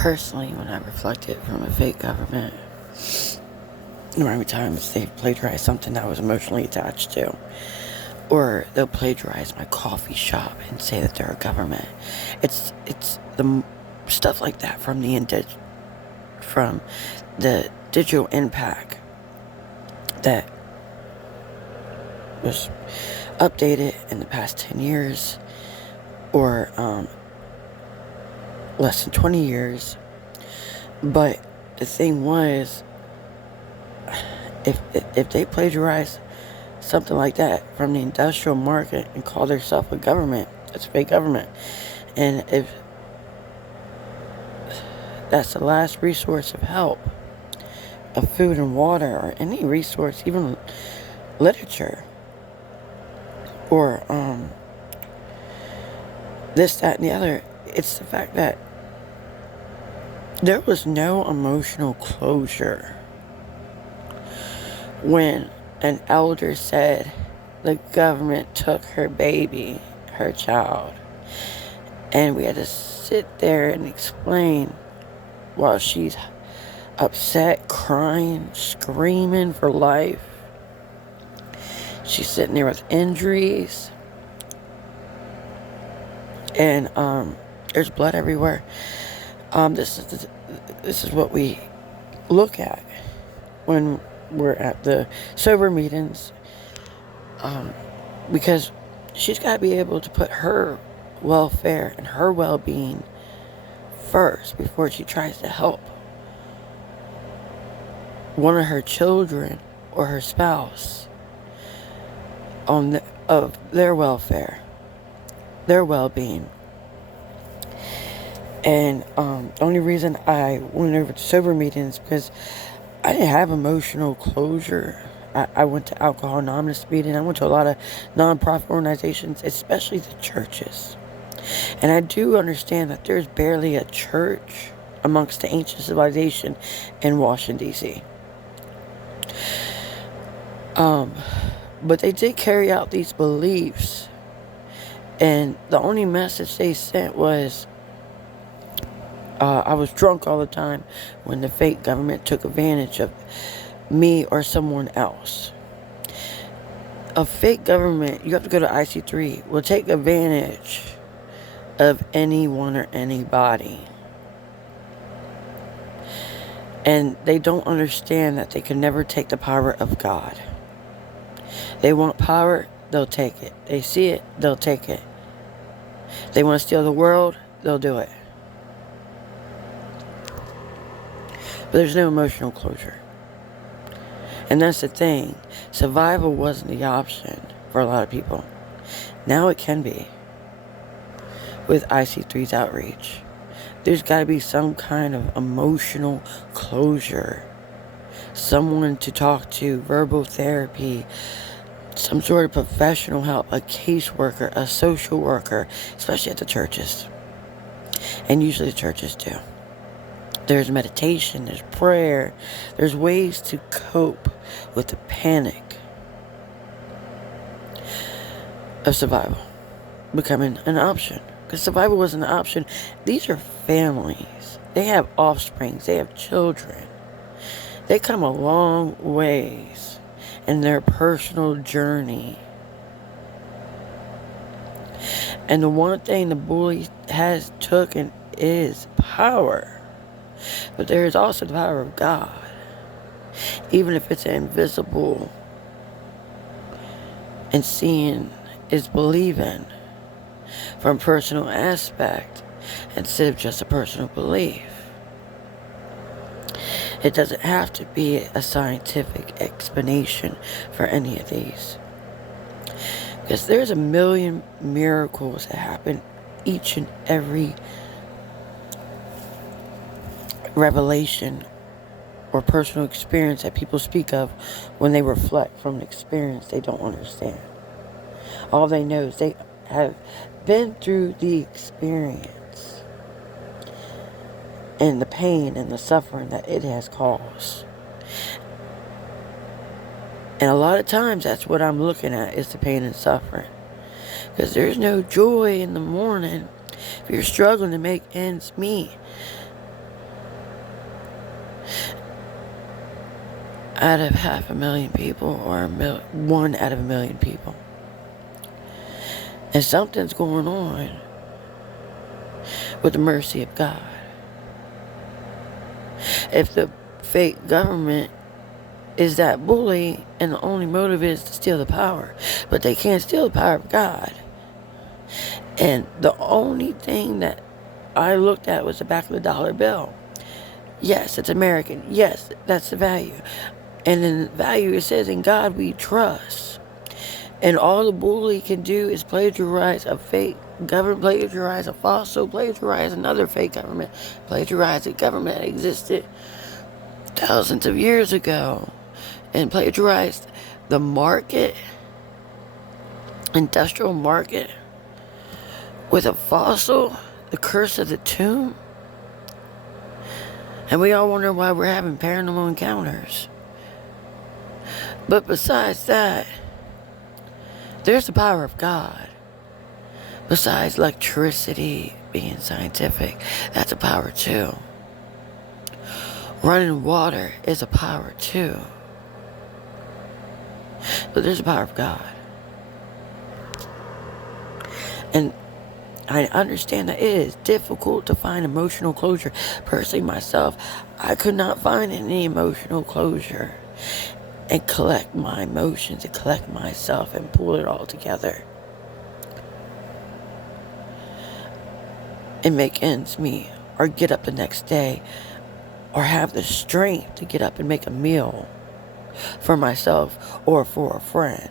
Personally, when I reflected from a fake government, there were many times they plagiarized something that I was emotionally attached to. Or they'll plagiarize my coffee shop and say that they're a government. It's the stuff like that from the digital impact that was updated in the past 10 years or less than 20 years. But the thing was, if they plagiarize something like that from the industrial market and call themselves a government, it's a fake government. And if that's the last resource of help, of food and water, or any resource, even literature, or this, that, and the other, it's the fact that there was no emotional closure when an elder said the government took her baby, her child, and we had to sit there and explain while she's upset, crying, screaming for life. She's sitting there with injuries, and there's blood everywhere. This is what we look at when we're at the sober meetings, because she's got to be able to put her welfare and her well-being first before she tries to help one of her children or her spouse of their welfare, their well-being. And the only reason I went over to sober meetings because I didn't have emotional closure. I went to Alcohol Anonymous meeting. I went to a lot of nonprofit organizations, especially the churches. And I do understand that there's barely a church amongst the ancient civilization in Washington, D.C. But they did carry out these beliefs. And the only message they sent was, I was drunk all the time when the fake government took advantage of me or someone else. A fake government, you have to go to IC3, will take advantage of anyone or anybody. And they don't understand that they can never take the power of God. They want power, they'll take it. They see it, they'll take it. They want to steal the world, they'll do it. But there's no emotional closure. And that's the thing. Survival wasn't the option for a lot of people. Now it can be. With IC3's outreach. There's got to be some kind of emotional closure. Someone to talk to, verbal therapy, some sort of professional help, a caseworker, a social worker, especially at the churches. And usually the churches do. There's meditation, there's prayer, there's ways to cope with the panic of survival becoming an option. Because survival wasn't an option. These are families. They have offspring. They have children. They come a long ways in their personal journey. And the one thing the bully has taken is power. But there is also the power of God. Even if it's invisible. And seeing is believing. From personal aspect. Instead of just a personal belief. It doesn't have to be a scientific explanation for any of these. Because there's a million miracles that happen each and every revelation or personal experience that people speak of when they reflect from an experience they don't understand. All they know is they have been through the experience and the pain and the suffering that it has caused. And a lot of times that's what I'm looking at is the pain and suffering. Because there's no joy in the morning if you're struggling to make ends meet. out of 500,000 people, or 1 out of 1,000,000 people. And something's going on with the mercy of God. If the fake government is that bully and the only motive is to steal the power, but they can't steal the power of God. And the only thing that I looked at was the back of the dollar bill. Yes, it's American. Yes, that's the value. And in the value it says, in God we trust. And all the bully can do is plagiarize a fake government, plagiarize a fossil, plagiarize another fake government, plagiarize a government that existed thousands of years ago, and plagiarized the market, industrial market, with a fossil, the curse of the tomb. And we all wonder why we're having paranormal encounters. But besides that, there's the power of God. Besides electricity being scientific, that's a power too. Running water is a power too. But there's the power of God. And I understand that it is difficult to find emotional closure. Personally, myself, I could not find any emotional closure and collect my emotions and collect myself and pull it all together and make ends meet, or get up the next day, or have the strength to get up and make a meal for myself or for a friend,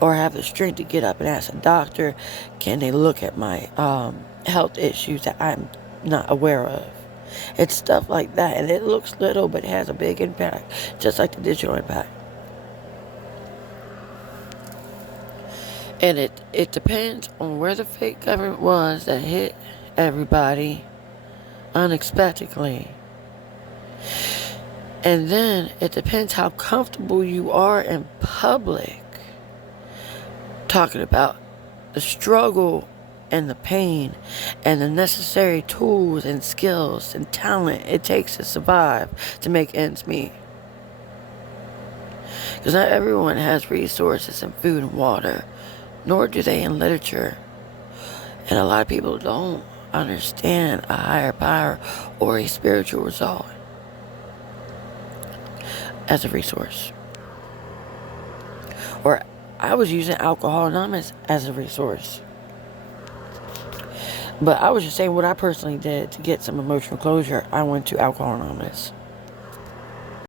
or have the strength to get up and ask a doctor, can they look at my health issues that I'm not aware of. It's stuff like that, and it looks little, but it has a big impact, just like the digital impact. And it depends on where the fake government was that hit everybody unexpectedly. And then it depends how comfortable you are in public talking about the struggle and the pain and the necessary tools and skills and talent it takes to survive, to make ends meet. Because not everyone has resources and food and water, nor do they in literature. And a lot of people don't understand a higher power or a spiritual result as a resource. Or I was using Alcohol Anonymous as a resource. But I was just saying what I personally did to get some emotional closure. I went to Alcohol Anonymous.